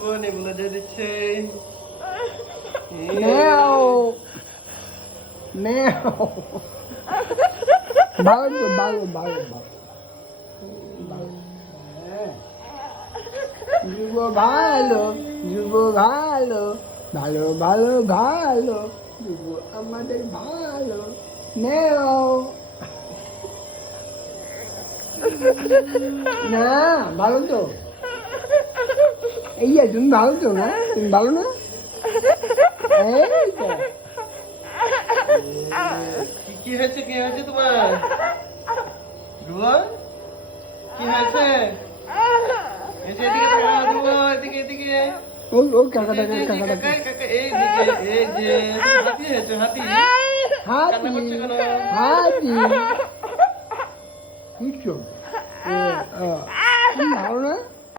ধ্রুব nebuliser দিচ্ছে। নেও নেও ভালো তো ভালো ভালো ভালো ধ্রুব ভালো ধ্রুব ভালো ভালো ভালো ভালো ধ্রুব আমাদের ভালো নেও না ভালো তো এই তুমি ভালো তো না তুমি ভালো না এই তো কি হয়েছে তোমার ধ্রুব? কি হয়েছে? এসে এদিকে তাকাও ধ্রুব, এদিকে। ও কাকা এই যে হাতি হয়েছে, হাতি। কান্না করছো কেন? হাতি কিচ্ছু তুমি ভালো না